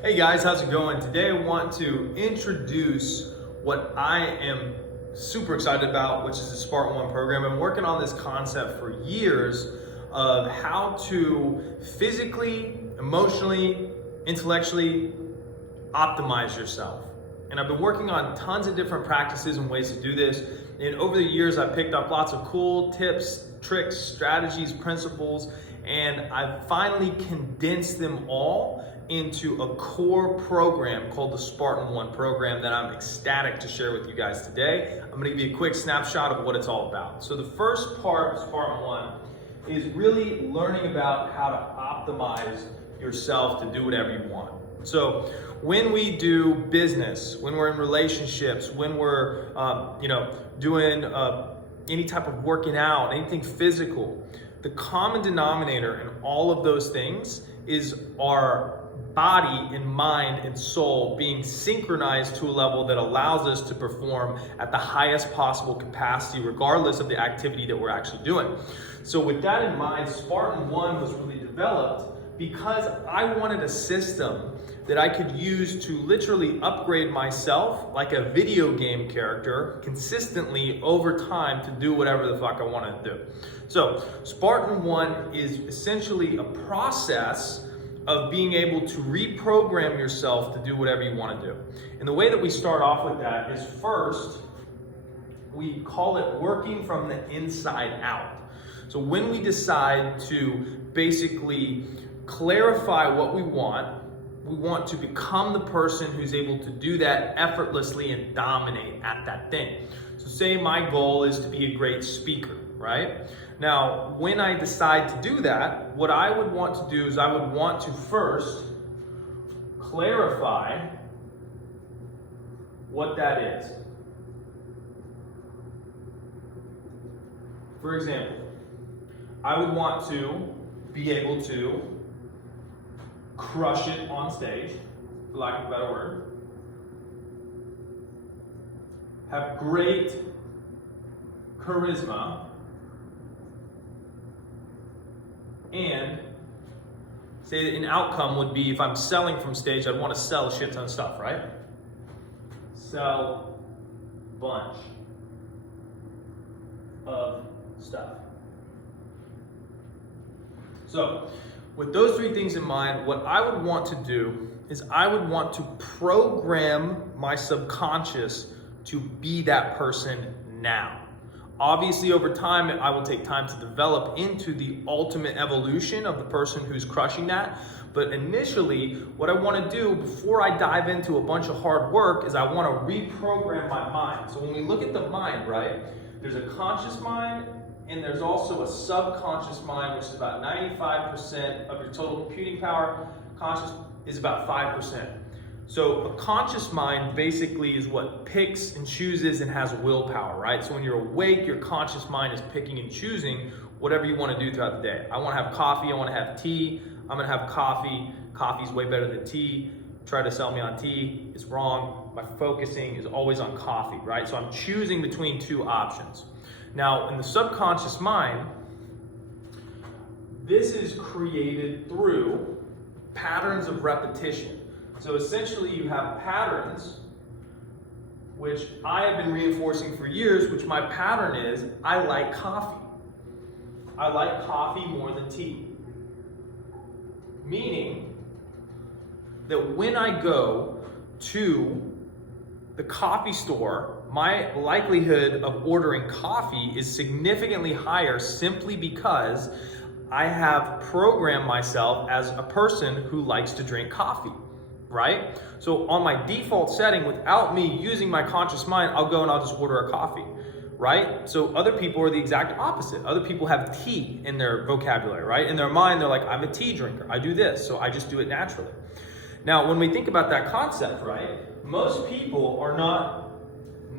Hey guys, how's it going? Today I want to introduce what I am super excited about, which is the Spartan 1 program. I'm working on this concept for years of how to physically, emotionally, intellectually optimize yourself. And I've been working on tons of different practices and ways to do this. And over the years, I've picked up lots of cool tips, tricks, strategies, principles, and I've finally condensed them all into a core program called the Spartan 1 program that I'm ecstatic to share with you guys today. I'm gonna give you a quick snapshot of what it's all about. So the first part of Spartan 1 is really learning about how to optimize yourself to do whatever you want. So when we do business, when we're in relationships, when we're doing any type of working out, anything physical, the common denominator in all of those things is our body and mind and soul being synchronized to a level that allows us to perform at the highest possible capacity, regardless of the activity that we're actually doing. So with that in mind, Spartan 1 was really developed because I wanted a system that I could use to literally upgrade myself like a video game character consistently over time to do whatever the fuck I want to do. So Spartan 1 is essentially a process of being able to reprogram yourself to do whatever you want to do. And the way that we start off with that is first, we call it working from the inside out. So when we decide to basically clarify what we want to become the person who's able to do that effortlessly and dominate at that thing. So say my goal is to be a great speaker, right? Now, when I decide to do that, what I would want to do is I would want to first clarify what that is. For example, I would want to be able to crush it on stage, for lack of a better word. Have great charisma. And say that an outcome would be if I'm selling from stage, I'd want to sell a shit ton of stuff, right? Sell a bunch of stuff. So with those three things in mind, what I would want to do is I would want to program my subconscious to be that person now. Obviously, over time, I will take time to develop into the ultimate evolution of the person who's crushing that. But initially, what I want to do before I dive into a bunch of hard work is I want to reprogram my mind. So when we look at the mind, right, there's a conscious mind and there's also a subconscious mind, which is about 95% of your total computing power. Conscious is about 5%. So a conscious mind basically is what picks and chooses and has willpower, right? So when you're awake, your conscious mind is picking and choosing whatever you want to do throughout the day. I want to have coffee, I want to have tea, I'm going to have coffee. Coffee's way better than tea. Try to sell me on tea, it's wrong. My focusing is always on coffee, right? So I'm choosing between two options. Now, in the subconscious mind, this is created through patterns of repetition. So essentially you have patterns, which I have been reinforcing for years, which my pattern is, I like coffee. I like coffee more than tea. Meaning that when I go to the coffee store, my likelihood of ordering coffee is significantly higher simply because I have programmed myself as a person who likes to drink coffee. Right? So on my default setting, without me using my conscious mind, I'll go and I'll just order a coffee, right? So other people are the exact opposite. Other people have tea in their vocabulary, right? In their mind, they're like, I'm a tea drinker. I do this, so I just do it naturally. Now, when we think about that concept, right? Most people are not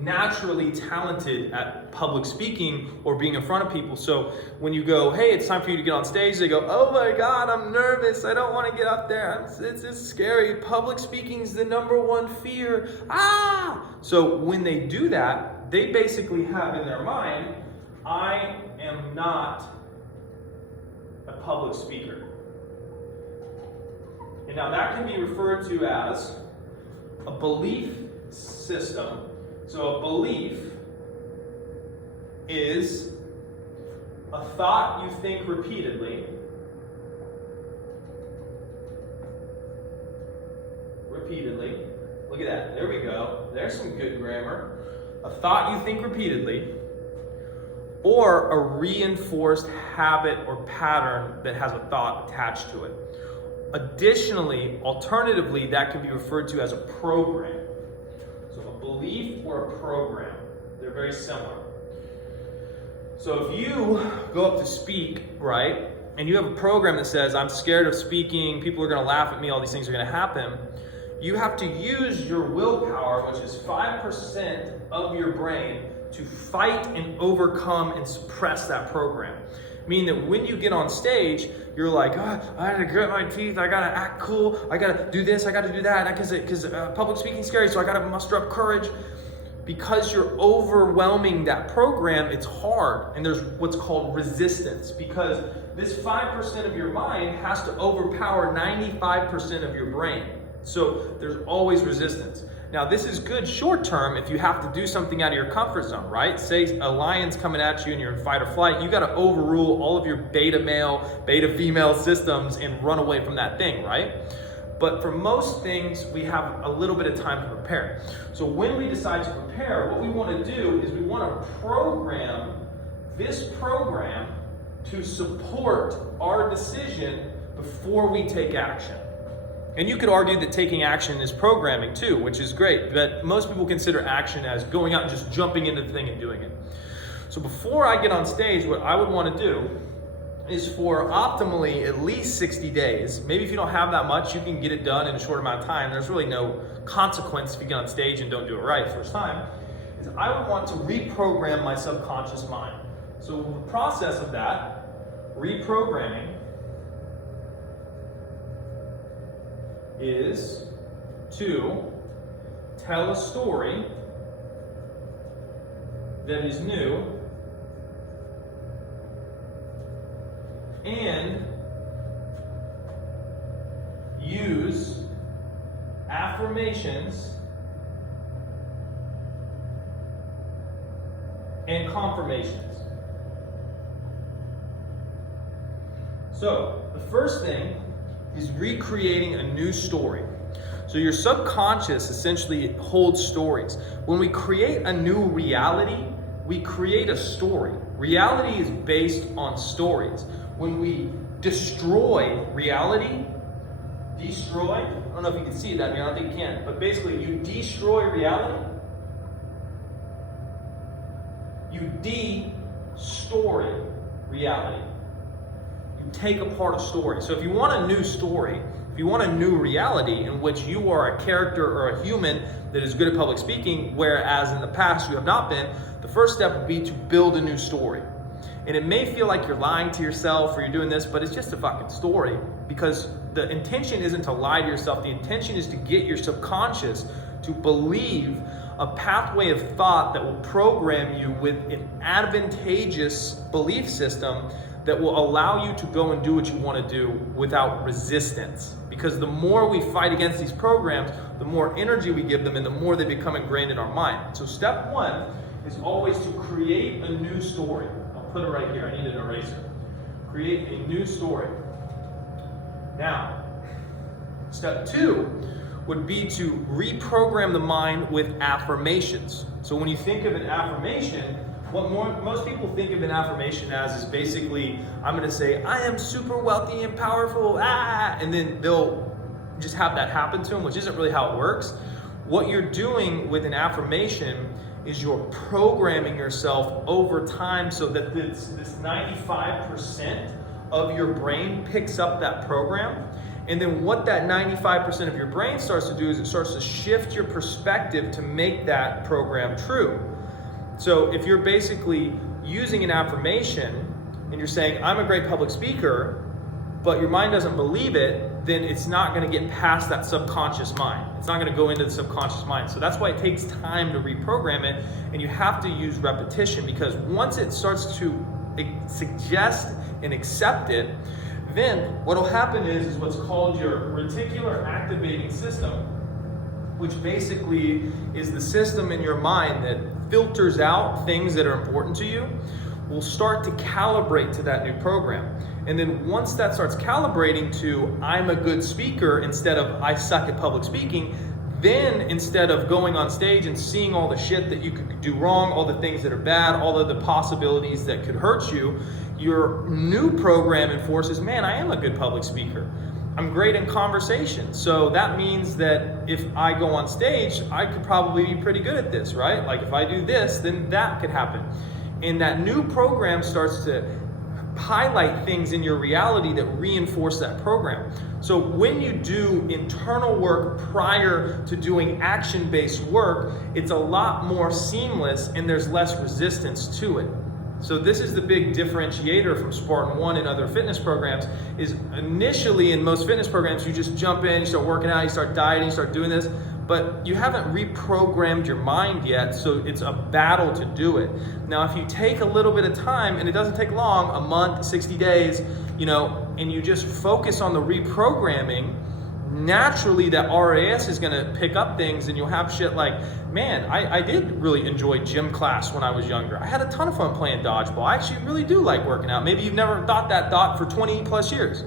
naturally talented at public speaking or being in front of people. So when you go, hey, it's time for you to get on stage, they go, oh my God, I'm nervous. I don't want to get up there. It's scary. Public speaking's the #1 fear. So when they do that, they basically have in their mind, I am not a public speaker. And now that can be referred to as a belief system. So a belief is a thought you think repeatedly. Look at that. There we go. There's some good grammar. A thought you think repeatedly, or a reinforced habit or pattern that has a thought attached to it. Additionally, alternatively, that can be referred to as a program. So a belief or a program, they're very similar. So if you go up to speak, right, and you have a program that says, I'm scared of speaking, people are going to laugh at me, all these things are going to happen, you have to use your willpower, which is 5% of your brain, to fight and overcome and suppress that program. Meaning that when you get on stage, you're like, oh, I gotta grit my teeth, I gotta act cool, I gotta do this, I gotta do that, because public speaking is scary, so I gotta muster up courage. Because you're overwhelming that program, it's hard, and there's what's called resistance, because this 5% of your mind has to overpower 95% of your brain. So there's always resistance. Now this is good short term if you have to do something out of your comfort zone, right? Say a lion's coming at you and you're in fight or flight, you gotta overrule all of your beta male, beta female systems and run away from that thing, right? But for most things, we have a little bit of time to prepare. So when we decide to prepare, what we wanna do is we wanna program this program to support our decision before we take action. And you could argue that taking action is programming too, which is great, but most people consider action as going out and just jumping into the thing and doing it. So before I get on stage, what I would want to do is for optimally at least 60 days, maybe if you don't have that much, you can get it done in a short amount of time. There's really no consequence if you get on stage and don't do it right first time, is I would want to reprogram my subconscious mind. So the process of that, reprogramming, is to tell a story that is new and use affirmations and confirmations. So the first thing is recreating a new story. So your subconscious essentially holds stories. When we create a new reality, we create a story. Reality is based on stories. When we destroy reality, I don't know if you can see that here, I don't think you can, but basically you destroy reality, you de-story reality. Take apart a story. So if you want a new story, if you want a new reality in which you are a character or a human that is good at public speaking, whereas in the past you have not been, the first step would be to build a new story. And it may feel like you're lying to yourself or you're doing this, but it's just a fucking story, because the intention isn't to lie to yourself. The intention is to get your subconscious to believe a pathway of thought that will program you with an advantageous belief system that will allow you to go and do what you want to do without resistance. Because the more we fight against these programs, the more energy we give them and the more they become ingrained in our mind. So step one is always to create a new story. I'll put it right here, I need an eraser. Create a new story. Now, step two would be to reprogram the mind with affirmations. So when you think of an affirmation, what most people think of an affirmation as is basically, I'm going to say, I am super wealthy and powerful, and then they'll just have that happen to them, which isn't really how it works. What you're doing with an affirmation is you're programming yourself over time so that this 95% of your brain picks up that program. And then what that 95% of your brain starts to do is it starts to shift your perspective to make that program true. So if you're basically using an affirmation and you're saying, I'm a great public speaker, but your mind doesn't believe it, then it's not going to get past that subconscious mind. It's not going to go into the subconscious mind. So that's why it takes time to reprogram it, and you have to use repetition, because once it starts to suggest and accept it, then what will happen is what's called your reticular activating system, which basically is the system in your mind that filters out things that are important to you, will start to calibrate to that new program. And then once that starts calibrating to I'm a good speaker instead of I suck at public speaking, then instead of going on stage and seeing all the shit that you could do wrong, all the things that are bad, all of the possibilities that could hurt you, your new program enforces, man, I am a good public speaker. I'm great in conversation. So that means that if I go on stage, I could probably be pretty good at this, right? Like if I do this, then that could happen. And that new program starts to highlight things in your reality that reinforce that program. So when you do internal work prior to doing action-based work, it's a lot more seamless and there's less resistance to it. So this is the big differentiator from Spartan 1 and other fitness programs, is initially in most fitness programs, you just jump in, you start working out, you start dieting, you start doing this, but you haven't reprogrammed your mind yet, so it's a battle to do it. Now, if you take a little bit of time, and it doesn't take long, a month, 60 days, and you just focus on the reprogramming, naturally that RAS is gonna pick up things and you'll have shit like, man, I did really enjoy gym class when I was younger. I had a ton of fun playing dodgeball. I actually really do like working out. Maybe you've never thought that thought for 20 plus years.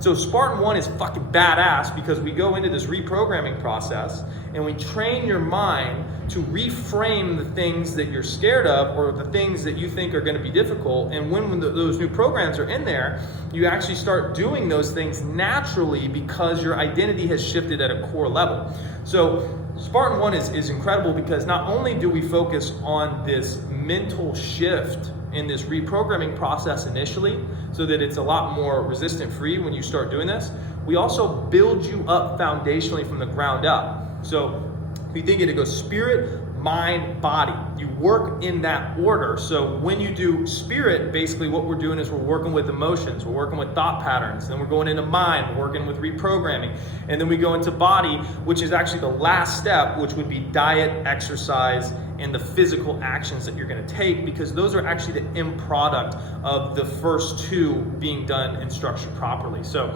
So Spartan 1 is fucking badass because we go into this reprogramming process and we train your mind to reframe the things that you're scared of or the things that you think are going to be difficult. And when those new programs are in there, you actually start doing those things naturally because your identity has shifted at a core level. So Spartan 1 is incredible because not only do we focus on this mental shift in this reprogramming process initially so that it's a lot more resistant free when you start doing this, we also build you up foundationally from the ground up. So if you think it goes spirit, mind, body. You work in that order. So when you do spirit, basically what we're doing is we're working with emotions, we're working with thought patterns, then we're going into mind, we're working with reprogramming, and then we go into body, which is actually the last step, which would be diet, exercise, and the physical actions that you're going to take, because those are actually the end product of the first two being done and structured properly. So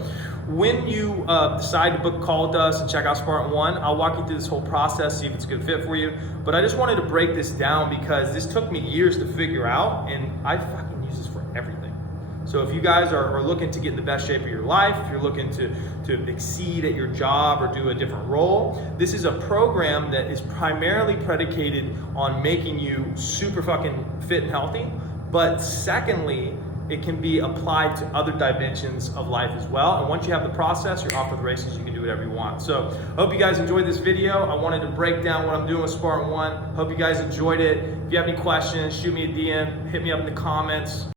when you decide to book a call with us and check out Spartan 1, I'll walk you through this whole process, see if it's a good fit for you. But I just wanted to break this down because this took me years to figure out, and I fucking use this for everything. So if you guys are looking to get in the best shape of your life, if you're looking to exceed at your job or do a different role, this is a program that is primarily predicated on making you super fucking fit and healthy. But secondly, it can be applied to other dimensions of life as well. And once you have the process, you're off with the races, you can do whatever you want. So I hope you guys enjoyed this video. I wanted to break down what I'm doing with Spartan 1. Hope you guys enjoyed it. If you have any questions, shoot me a DM, hit me up in the comments.